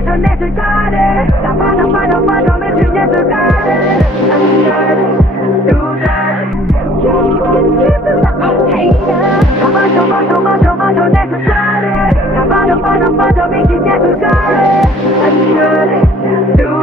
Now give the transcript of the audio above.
마셔 내 술가를 나 빠져 미친 예술가를 I'm dirty, too dirty 다 마셔 내 술가를 나 빠져 미친 예술가를 I'm dirty, too